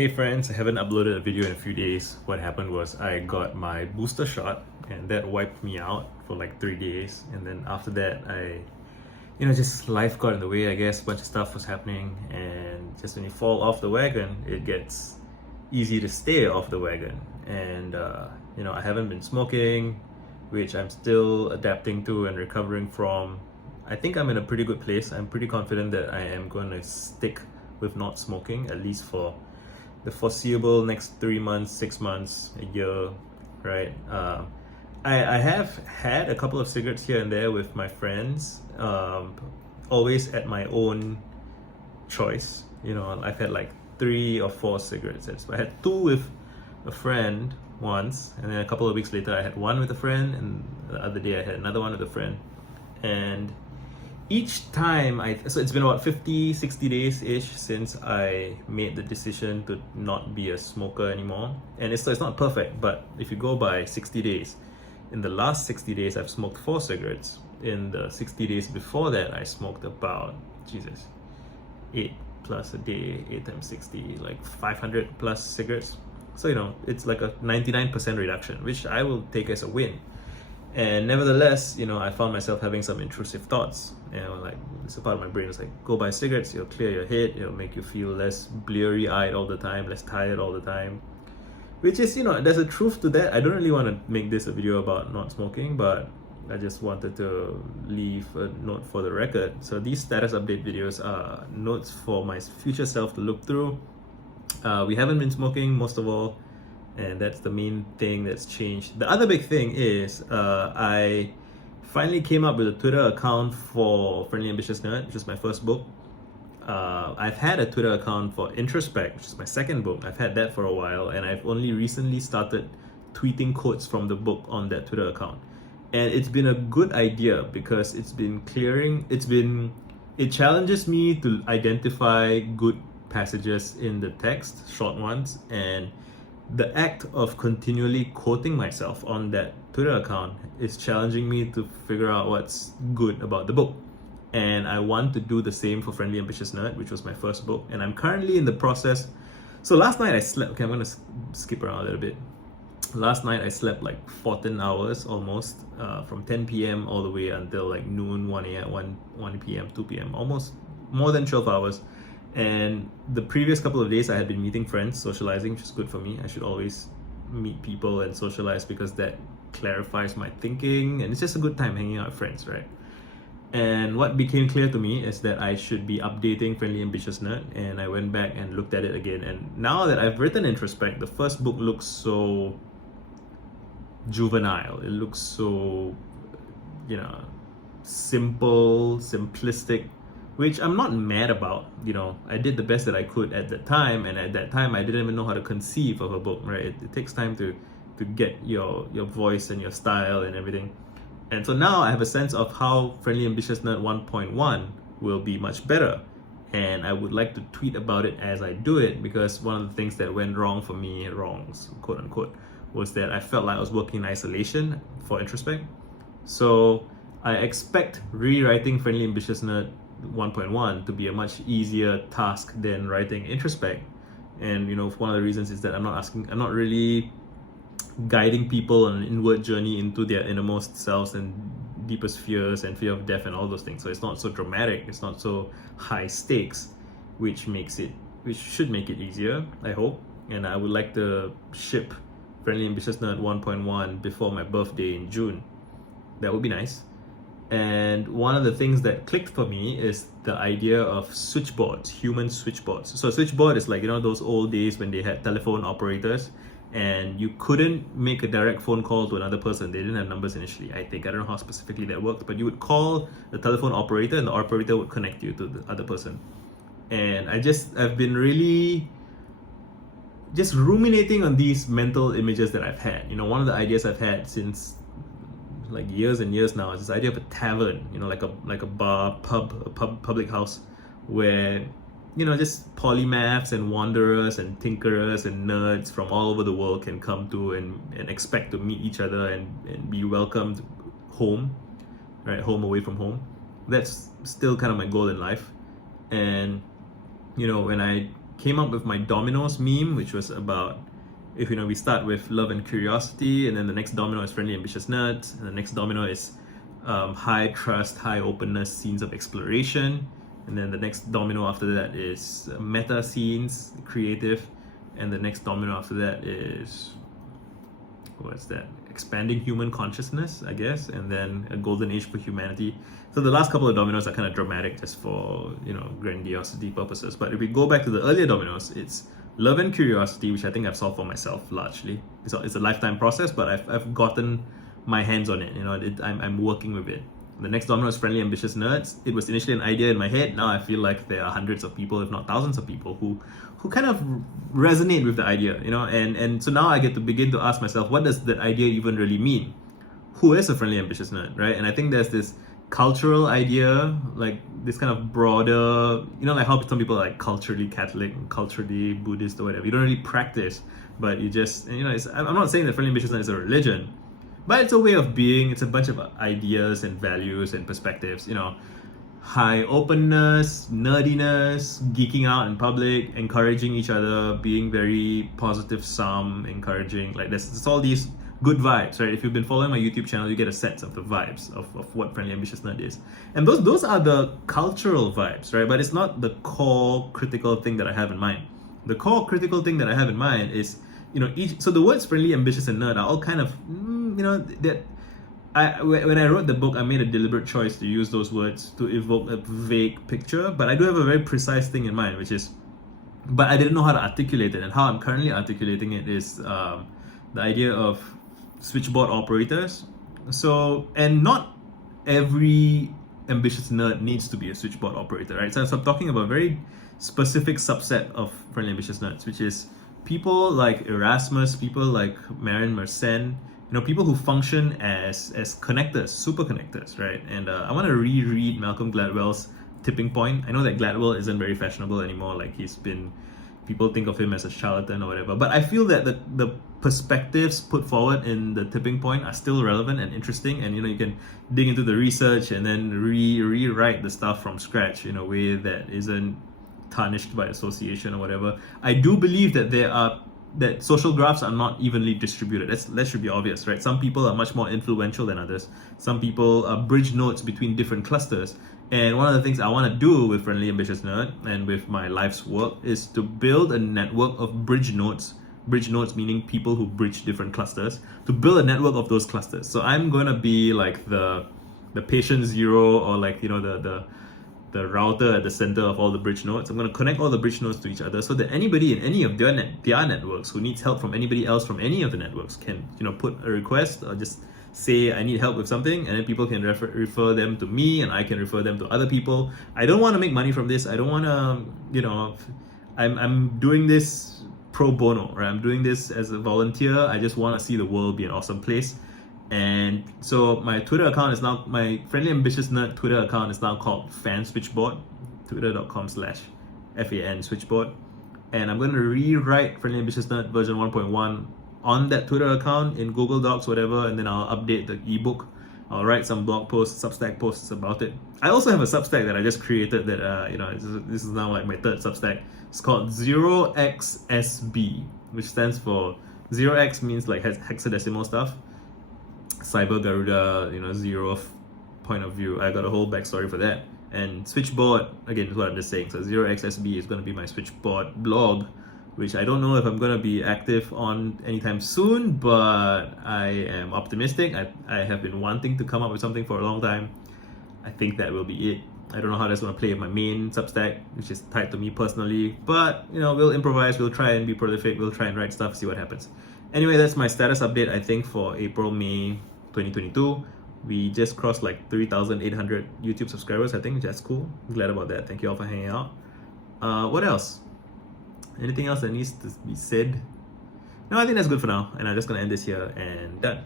Hey friends, I haven't uploaded a video in a few days. What happened was I got my booster shot and that wiped me out for like 3 days. And then after that, just life got in the way, I guess. A bunch of stuff was happening. And just when you fall off the wagon, it gets easy to stay off the wagon. And, I haven't been smoking, which I'm still adapting to and recovering from. I think I'm in a pretty good place. I'm pretty confident that I am going to stick with not smoking, at least for the foreseeable next 3 months, 6 months, a year, right? I have had a couple of cigarettes here and there with my friends, always at my own choice. I've had like 3 or 4 cigarettes. I had 2 with a friend once, and then a couple of weeks later I had 1 with a friend, and the other day I had another one with a friend. And each time so it's been about 50-60 days ish since I made the decision to not be a smoker anymore. And it's not perfect, but if you go by 60 days, in the last 60 days I've smoked 4 cigarettes. In the 60 days before that I smoked about 8 plus a day. 8 times 60, like 500 plus cigarettes. So it's like a 99% reduction, which I will take as a win. And nevertheless, I found myself having some intrusive thoughts. Like it's a part of my brain. It's like, go buy cigarettes, it'll clear your head, it'll make you feel less bleary-eyed all the time, less tired all the time. Which is, there's a truth to that. I don't really want to make this a video about not smoking, but I just wanted to leave a note for the record. So these status update videos are notes for my future self to look through. We haven't been smoking, most of all, and that's the main thing that's changed. The other big thing is I finally came up with a Twitter account for Friendly Ambitious Nerd, which is my first book. I've had a Twitter account for Introspect, which is my second book. I've had that for a while, and I've only recently started tweeting quotes from the book on that Twitter account. And it's been a good idea because it challenges me to identify good passages in the text, short ones, and the act of continually quoting myself on that Twitter account is challenging me to figure out what's good about the book. And I want to do the same for Friendly Ambitious Nerd, which was my first book. And I'm currently in the process. So last night I slept, okay, I'm going to skip around a little bit. Last night I slept like 14 hours almost, from 10 p.m. all the way until like noon, 1 a.m., 1 p.m., 2 p.m., almost more than 12 hours. And the previous couple of days I had been meeting friends, socializing, which is good for me. I should always meet people and socialize because that clarifies my thinking, and it's just a good time hanging out with friends, right? And what became clear to me is that I should be updating Friendly Ambitious Nerd, and I went back and looked at it again. And now that I've written Introspect, the first book looks so juvenile. It looks so, simple, simplistic, which I'm not mad about. I did the best that I could at that time, and at that time I didn't even know how to conceive of a book, right? It takes time to get your voice and your style and everything. And so now I have a sense of how Friendly Ambitious Nerd 1.1 will be much better. And I would like to tweet about it as I do it, because one of the things that went wrong for me, quote unquote, was that I felt like I was working in isolation for Introspect. So I expect rewriting Friendly Ambitious Nerd 1.1 to be a much easier task than writing Introspect. And one of the reasons is that I'm not really guiding people on an inward journey into their innermost selves and deepest fears and fear of death and all those things. So it's not so dramatic, it's not so high stakes, which should make it easier, I hope. And I would like to ship Friendly Ambitious Nerd 1.1 before my birthday in June. That would be nice. And one of the things that clicked for me is the idea of switchboards, human switchboards. So a switchboard is like, those old days when they had telephone operators and you couldn't make a direct phone call to another person. They didn't have numbers initially, I think. I don't know how specifically that worked, but you would call the telephone operator and the operator would connect you to the other person. And I've been really just ruminating on these mental images that I've had. One of the ideas I've had since like years and years now is this idea of a tavern, like a bar, public house where just polymaths and wanderers and tinkerers and nerds from all over the world can come to and expect to meet each other and be welcomed home, right? Home away from home. That's still kind of my goal in life. And when I came up with my dominoes meme, which was about, if we start with love and curiosity, and then the next domino is friendly ambitious nerds, and the next domino is high trust, high openness scenes of exploration, and then the next domino after that is meta scenes, creative, and the next domino after that is, what's that, expanding human consciousness, I guess, and then a golden age for humanity. So the last couple of dominoes are kind of dramatic just for grandiosity purposes. But if we go back to the earlier dominoes, it's love and curiosity, which I think I've solved for myself largely. It's a lifetime process, but I've gotten my hands on it. I'm working with it. The next domino is friendly ambitious nerds. It was initially an idea in my head. Now I feel like there are hundreds of people, if not thousands of people, who kind of resonate with the idea, and so now I get to begin to ask myself, what does that idea even really mean? Who is a friendly ambitious nerd, right? And I think there's this cultural idea, like this kind of broader, like how some people are like culturally Catholic, culturally Buddhist or whatever. You don't really practice, but you just, I'm not saying that friendly ambitious nerd is a religion, but it's a way of being. It's a bunch of ideas and values and perspectives, high openness, nerdiness, geeking out in public, encouraging each other, being very positive sum, encouraging, like there's all these good vibes, right? If you've been following my YouTube channel, you get a sense of the vibes of what friendly ambitious nerd is. And those are the cultural vibes, right? But it's not the core critical thing that I have in mind. The core critical thing that I have in mind is, so the words friendly, ambitious, and nerd are all kind of, that when I wrote the book, I made a deliberate choice to use those words to evoke a vague picture, but I do have a very precise thing in mind, which is, but I didn't know how to articulate it, and how I'm currently articulating it is the idea of switchboard operators. So, and not every ambitious nerd needs to be a switchboard operator, right? So I'm talking about a very specific subset of friendly ambitious nerds, which is people like Erasmus, people like Marin Mersenne, people who function as connectors, super connectors, right? And I want to reread Malcolm Gladwell's Tipping Point. I know that Gladwell isn't very fashionable anymore, like people think of him as a charlatan or whatever, but I feel that the perspectives put forward in the Tipping Point are still relevant and interesting, and you can dig into the research and then rewrite the stuff from scratch in a way that isn't tarnished by association or whatever. I do believe that social graphs are not evenly distributed. That should be obvious, right? Some people are much more influential than others. Some people are bridge nodes between different clusters. And one of the things I want to do with Friendly Ambitious Nerd and with my life's work is to build a network of bridge nodes. Bridge nodes meaning people who bridge different clusters, to build a network of those clusters. So I'm going to be like the patient zero, or like the router at the center of all the bridge nodes. I'm going to connect all the bridge nodes to each other so that anybody in any of their networks who needs help from anybody else from any of the networks can put a request or just say I need help with something, and then people can refer them to me, and I can refer them to other people. I don't want to make money from this. I don't want to, I'm doing this pro bono, right? I'm doing this as a volunteer. I just want to see the world be an awesome place. And so my Twitter account is now, my Friendly Ambitious Nerd Twitter account is now called Fan Switchboard, twitter.com/FAN Switchboard. And I'm going to rewrite Friendly Ambitious Nerd version 1.1 on that Twitter account in Google Docs, whatever, and then I'll update the ebook. I'll write some blog posts, Substack posts about it. I also have a Substack that I just created that, this is now like my third Substack. It's called 0xSB, which stands for 0x means like hexadecimal stuff. Cyber Garuda, zeroth point of view. I got a whole backstory for that. And Switchboard, again, is what I'm just saying. So 0xSB is going to be my Switchboard blog, which I don't know if I'm going to be active on anytime soon, but I am optimistic. I have been wanting to come up with something for a long time. I think that will be it. I don't know how that's going to play with my main Substack, which is tied to me personally, but we'll improvise, we'll try and be prolific, we'll try and write stuff, see what happens. Anyway, that's my status update, I think, for April, May 2022. We just crossed like 3,800 YouTube subscribers, I think. That's cool. I'm glad about that. Thank you all for hanging out. What else? Anything else that needs to be said? No, I think that's good for now. And I'm just going to end this here and done.